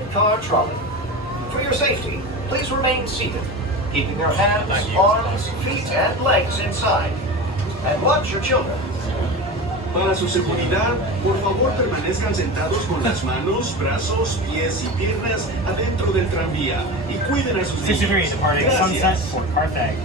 Red Car Trolley. For your safety, please remain seated, keeping your hands, arms, feet, and legs inside. And watch your children. Para su seguridad, por favor permanezcan sentados con las manos, brazos, pies y piernas adentro del tranvía y cuiden a sus niños. 63 departing Sunset for Carthage.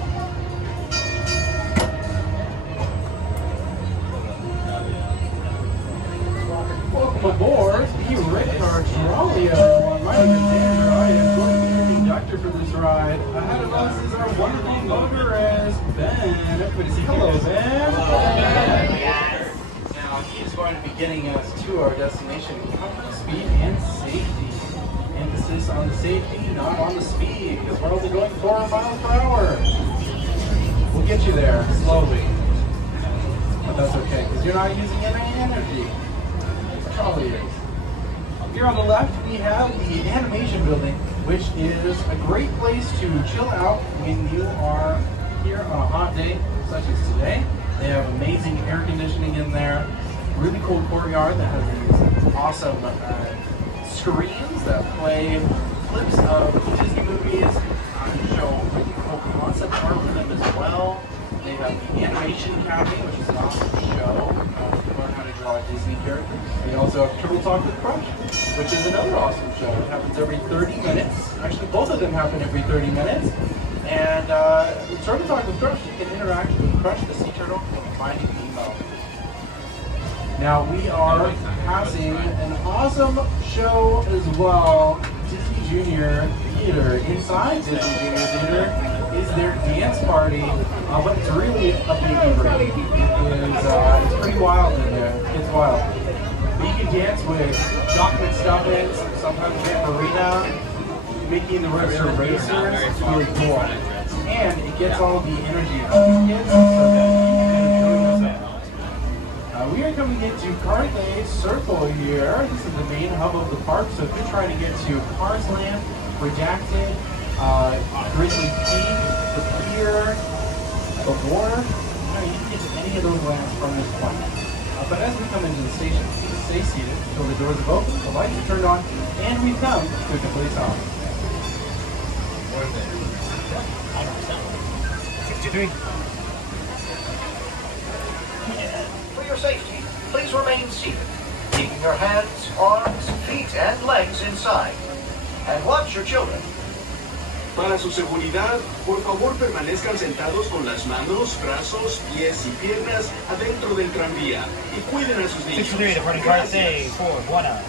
Welcome aboard the Red Car Trolley, everyone. My name is Dan. I am going to be your conductor for this ride. Ahead of us is our wonderful motorist, Ben. Everybody say hello, Ben. Hello. Now, he is going to be getting us to our destination with comfort, speed, and safety. Emphasis on the safety, not on the speed, because we're only going 4 miles per hour. We'll get you there slowly. But that's okay, because you're not using any energy. Trolley is. Here on the left, we have the animation building, which is a great place to chill out when you are here on a hot day such as today. They have amazing air conditioning in there, really cool courtyard that has these awesome screens that play clips of Disney movies, show really cool concept art with them as well. They have the Animation Academy, which is an awesome show to learn how to draw Disney characters. They also have Turtle Talk with Crush, which is another awesome show. It happens every 30 minutes. Actually, both of them happen every 30 minutes. And Turtle Talk with Crush, you can interact with Crush, the sea turtle, and finding Nemo. Now, we are passing an awesome show as well, Disney Junior Theater. Inside Disney Junior Theater is their dance party, but it's really a big party. It's pretty wild in there. It's wild. You can dance with Doc McStuffins, sometimes Vampirina, Mickey and the Rooster Racers. It's really cool. And it gets all the energy of the kids so that you can enjoy yourself. We are coming into Carthage Circle here. This is the main hub of the park. So if you're trying to get to Cars Land, Redacted, Grizzly Peak, the pier, the wharf, you can get to any of those lands from this point. But as we come into the station, please stay seated until the doors have opened, the lights are turned on, and we've come to a complete stop. 63. For your safety, please remain seated, keeping your hands, arms, feet, and legs inside. And watch your children. Para su seguridad, por favor permanezcan sentados con las manos, brazos, pies y piernas adentro del tranvía y cuiden a sus niños. 63 departing Carthage for Guana.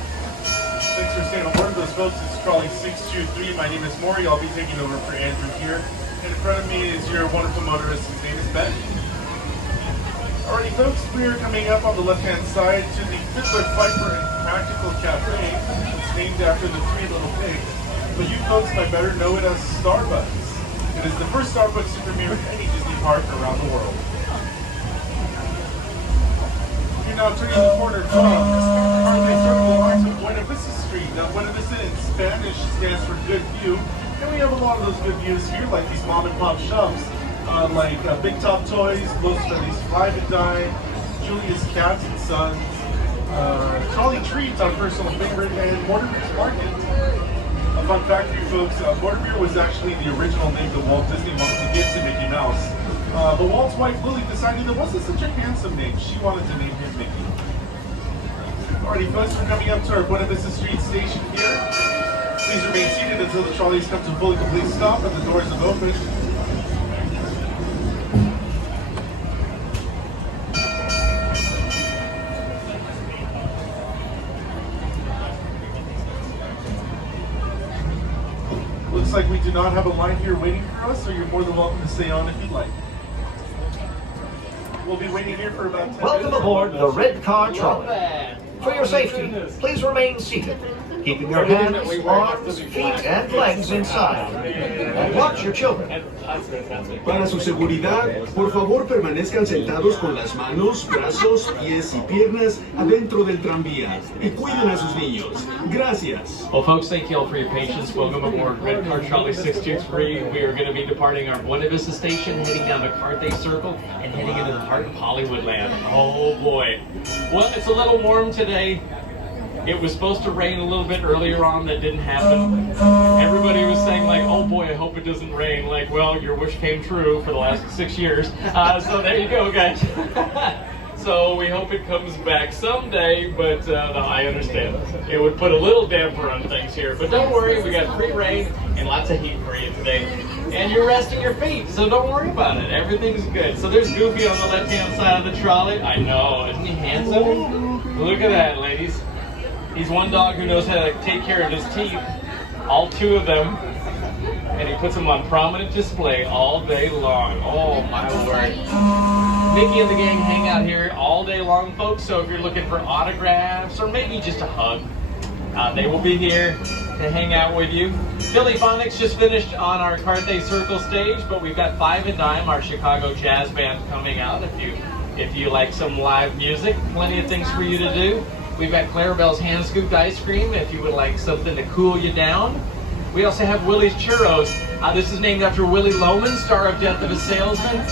Thanks for staying on board those folks. It's Trolley 623. My name is Maury. I'll be taking over for Andrew here. And in front of me is your wonderful motorist. His name is Ben. Alrighty folks, we are coming up on the left-hand side to the Fiddler, Piper, and Practical Cafe. It's named after the 3 little pigs. But you folks might better know it as Starbucks. It is the first Starbucks to premiere at any Disney park around the world. You're now turning the corner from Carthage Circle onto Buena Vista Street. Now, Buena Vista in Spanish stands for good view. And we have a lot of those good views here, like these mom and pop shops, like Big Top Toys, Los Feliz Five and Dime, Julia's Cats and Sons, Trolley Treats, our personal favorite, and Mortimer's Market. A fun fact for you folks, Mortimer was actually the original name that Walt Disney wanted to give to Mickey Mouse. But Walt's wife Lily decided that wasn't such a handsome name. She wanted to name him Mickey. Alrighty folks, we're coming up to our Buena Vista Street station here. Please remain seated until the trolleys come to a fully complete stop and the doors have opened. Looks like we do not have a line here waiting for us, so you're more than welcome to stay on if you'd like. We'll be waiting here for about 10 Welcome minutes. aboard the Red Car Trolley. For your safety, please remain seated, keeping your hands, arms, feet, and legs inside. And watch your children. Para su seguridad, por favor permanezcan sentados con las manos, brazos, pies y piernas adentro del tranvía y cuiden a sus niños. Gracias. Well, folks, thank you all for your patience. Welcome aboard Red Car Trolley 623. We are going to be departing our Buena Vista station, heading down to Carthage Circle, and heading into the heart of Hollywoodland. Oh boy. Well, it's a little warm today. It was supposed to rain a little bit earlier on, that didn't happen. Everybody was saying like, oh boy, I hope it doesn't rain. Like, well, your wish came true for the last 6 years. So there you go, guys. So we hope it comes back someday, but I understand. It would put a little damper on things here. But don't worry, we got free rain and lots of heat for you today. And you're resting your feet, so don't worry about it. Everything's good. So there's Goofy on the left-hand side of the trolley. I know, isn't he handsome? Look at that, ladies. He's one dog who knows how to take care of his teeth, all 2 of them, and he puts them on prominent display all day long. Oh my word. Mickey and the gang hang out here all day long, folks, so if you're looking for autographs or maybe just a hug, they will be here to hang out with you. Philly Phonics just finished on our Carthage Circle stage, but we've got Five and Dime, our Chicago jazz band, coming out if you like some live music. Plenty of things for you to do. We've got Clarabelle's hand scooped ice cream if you would like something to cool you down. We also have Willie's Churros. This is named after Willie Loman, star of Death of a Salesman.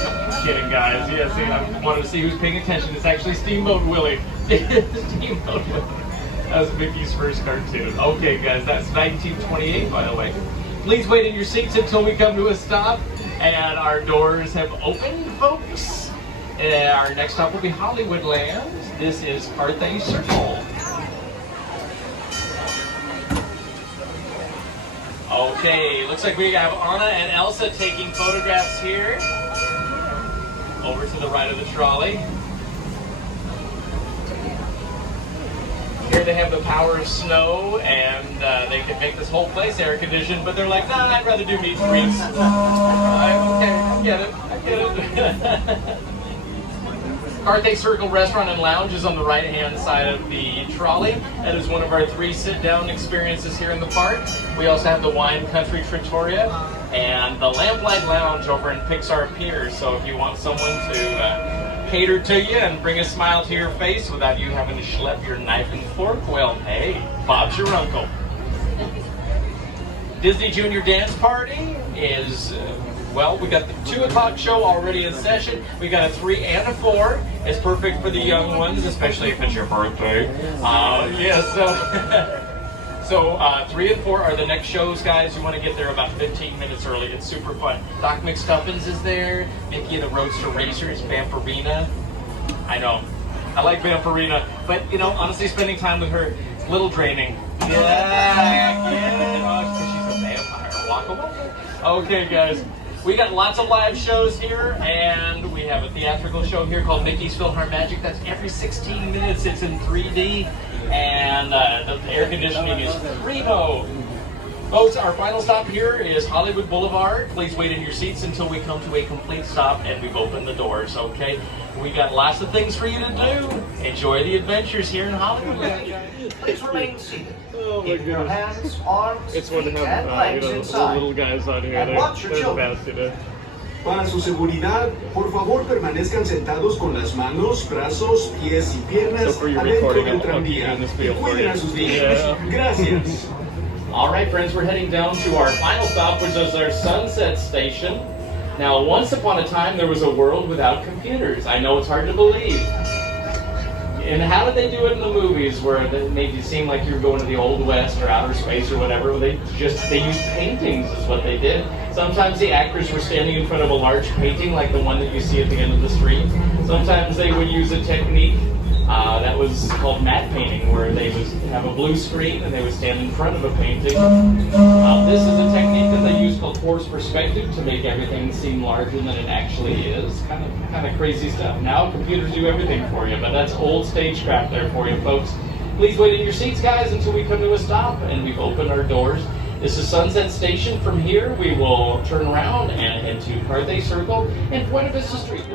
Kidding, guys. Yes, I wanted to see who's paying attention. It's actually Steamboat Willie. Steamboat Willie. That was Mickey's first cartoon. Okay, guys, that's 1928, by the way. Please wait in your seats until we come to a stop. And our doors have opened, folks. Our next stop will be Hollywoodland. This is Carthage Circle. Okay, looks like we have Anna and Elsa taking photographs here. Over to the right of the trolley. Here they have the power of snow, and they can make this whole place air conditioned, but they're like, nah, I'd rather do meet and greets. Okay, I get it. Carthage Circle Restaurant and Lounge is on the right-hand side of the trolley. That is one of our 3 sit-down experiences here in the park. We also have the Wine Country Trattoria and the Lamplight Lounge over in Pixar Pier. So if you want someone to cater to you and bring a smile to your face without you having to schlep your knife and fork, well, hey, Bob's your uncle. Disney Junior Dance Party is... well, we got the 2 o'clock show already in session. We got a 3 and a 4. It's perfect for the young ones, especially if it's your birthday. So 3 and 4 are the next shows, guys. You want to get there about 15 minutes early. It's super fun. Doc McStuffins is there. Mickey and the Roadster Racers, Vampirina. I know. I like Vampirina, but you know, honestly, spending time with her, it's a little draining. Yeah, she's a vampire. Waka waka. Okay, guys. We got lots of live shows here, and we have a theatrical show here called Mickey's PhilharMagic. That's every 16 minutes. It's in 3D, and the air conditioning is primo. Folks, our final stop here is Hollywood Boulevard. Please wait in your seats until we come to a complete stop, and we've opened the doors, okay? We got lots of things for you to do. Enjoy the adventures here in Hollywood. Please remain seated. Oh my Keep your gosh. hands, arms, It's feet, one to have and legs the inside. little guys on here. And watch your They're the children. best, you know. Para su seguridad, por favor permanezcan sentados con las manos, brazos, pies y piernas So for your adentro recording, del I'll keep tranvía. doing this Y video for cuiden you. a sus niños. Yeah. Gracias. All right, friends, we're heading down to our final stop, which is our Sunset Station. Now, once upon a time, there was a world without computers. I know it's hard to believe. And how did they do it in the movies where they made you seem like you were going to the Old West or outer space or whatever? They used paintings is what they did. Sometimes the actors were standing in front of a large painting like the one that you see at the end of the street. Sometimes they would use a technique that was called matte painting, where they would have a blue screen and they would stand in front of a painting. This is a technique that they use called forced perspective to make everything seem larger than it actually is. Kind of crazy stuff. Now computers do everything for you, but that's old stagecraft there for you, folks. Please wait in your seats, guys, until we come to a stop and we've opened our doors. This is Sunset Station. From here, we will turn around and head to Carthage Circle and Buena Vista Street.